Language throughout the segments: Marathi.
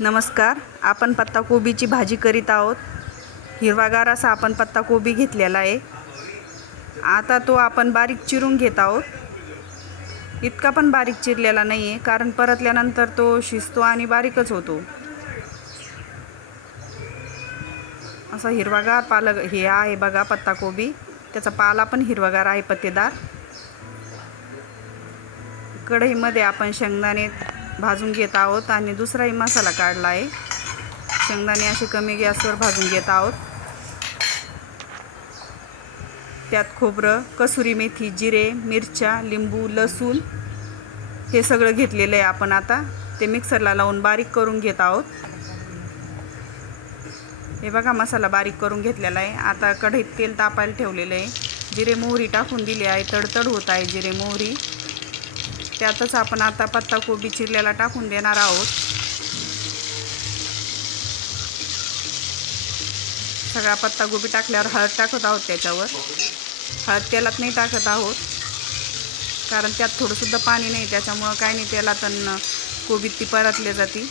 नमस्कार. आपण पत्ताकोबीची भाजी करीत आहोत. हिरवागार असा आपण पत्ताकोबी घेतलेला आहे. आता तो आपण बारीक चिरून घेत आहोत. इतका पण बारीक चिरलेला नाही आहे, कारण परतल्यानंतर तो शिजतो आणि बारीकच होतो. असा हिरवागार पालक हे आहे बघा पत्ताकोबी. त्याचा पाला पण हिरवागार आहे, पत्तेदार. कढईमध्ये आपण शेंगदाणे भाजून घेत आहोत आणि दुसराही मसाला काढला आहे. शेंगदाणे असे कमी गॅसवर भाजून घेत आहोत. त्यात खोबरं, कसुरी मेथी, जिरे, मिरच्या, लिंबू, लसूण हे सगळं घेतलेलं आहे. आपण आता ते मिक्सरला लावून बारीक करून घेत आहोत. हे बघा मसाला बारीक करून घेतलेला आहे. आता कढईत तेल तापायला ठेवलेलं आहे. जिरे मोहरी टाकून दिली आहे. तडतड होत आहे जिरे मोहरी. त्यातच आपण आता पत्ताकोबी चिरलेला टाकून देणार आहोत. सगळा पत्ताकोबी टाकल्यावर हळद टाकत आहोत. त्याच्यावर हळद तेलात नाही टाकत आहोत, कारण त्यात थोडंसुद्धा पाणी नाही, त्याच्यामुळं काय नाही, तेलात कोबीत ती परतली जाते.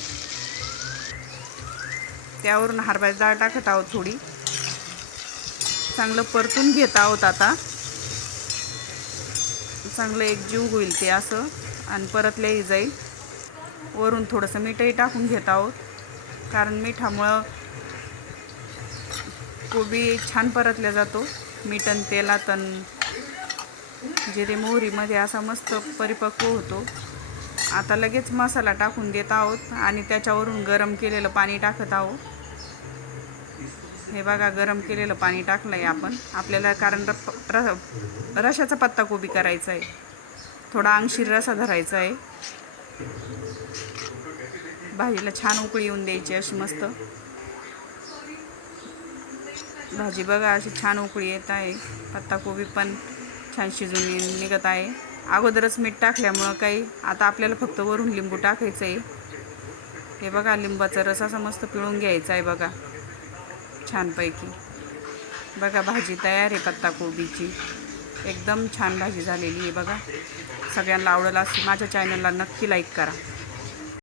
त्यावरून हरभऱ्याची डाळ टाकत आहोत. थोडी चांगलं परतून घेत आहोत. आता चांगलं एकजीव होईल ते असं आणि परतल्याही जाईल. वरून थोडंसं मीठही टाकून घेत आहोत, कारण मिठामुळं कोबी छान परतल्या जातो. मीठ आणि तेलात आणि जिरे मोहरीमध्ये असा मस्त परिपक्व होतो. आता लगेच मसाला टाकून देत आहोत आणि त्याच्यावरून गरम केलेलं पाणी टाकत आहोत. हे बघा गरम केलेलं पाणी टाकलं आहे आपण. आपल्याला कारण रशाचा पत्ताकोबी करायचा आहे. थोडा अंगशीर रसा धरायचा आहे. भाजीला छान उकळी येऊन द्यायची अशी मस्त. भाजी बघा अशी छान उकळी येत आहे. पत्ताकोबी पण छान शिजून निघत आहे. अगोदरच मीठ टाकल्यामुळं काही, आता आपल्याला फक्त वरून लिंबू टाकायचं आहे. हे बघा लिंबाचा रस असा मस्त पिळून घ्यायचा आहे बघा छानपैकी. बघा भाजी तयार आहे पत्ताकोबीची. एकदम छान भाजी झालेली आहे बघा. सगळ्यांना आवडेल अशी माझ्या चॅनलला नक्की लाईक करा.